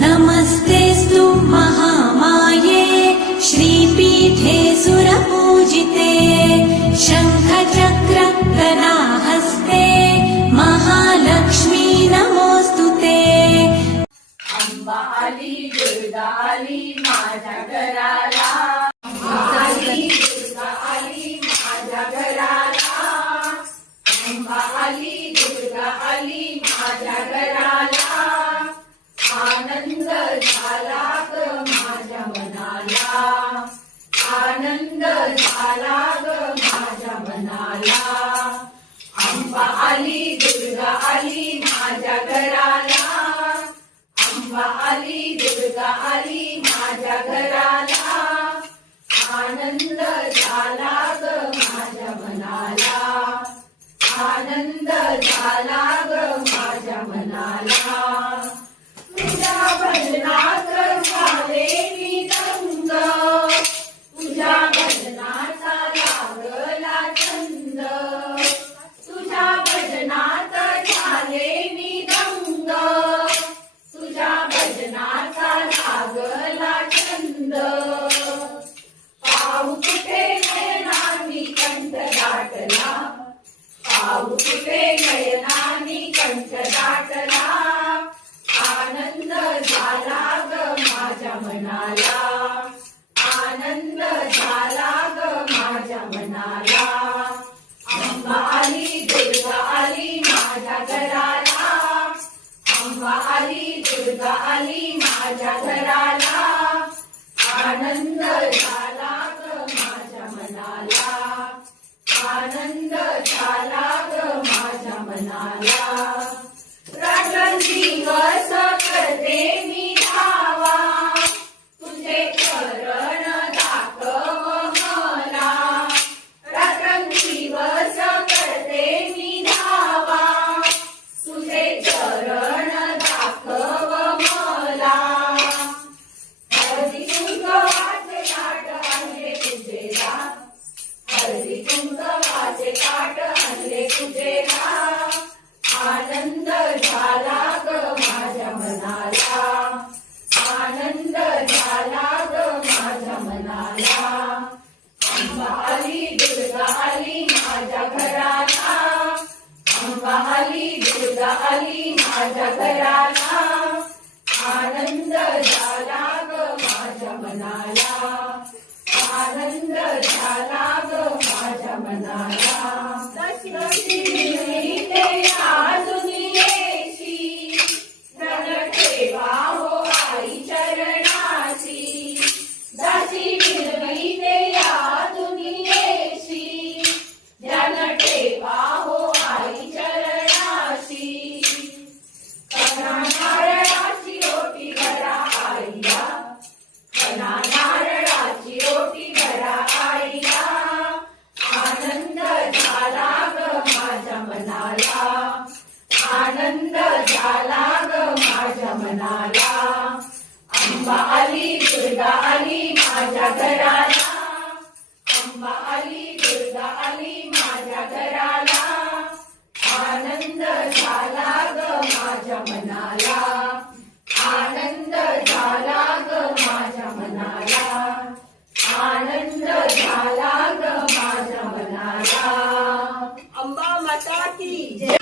नमस्तेस्तु महामाये श्रीपीठे सुरपूजिते शङ्खचक्रहस्ते महालक्ष्मी नमोऽस्तु ते। अम्बाली आला ग माझ्या मनाला. अंबा आली दुर्गा आली माझ्या घराला. अंबा आली दुर्गा आली माझ्या घराला. आनंद झाला ग माझ्या मनाला. आनंद झाला अंबा आली दुर्गा आली माझ्या घराला. आनंद झाला माझ्या मनाला. आनंद झाला హరి కుందా माझ्या मनाला तशी आनंद झाला ग माझ्या मनाला. अंबा आली दुर्गा आली माझ्या घराला. अंबा आली दुर्गा आली माझ्या घराला. आनंद झाला ग माझ्या मनाला. आनंद झाला ग माझ्या मनाला. आनंद झाला ग माझ्या मनाला. अंबा माता की जय.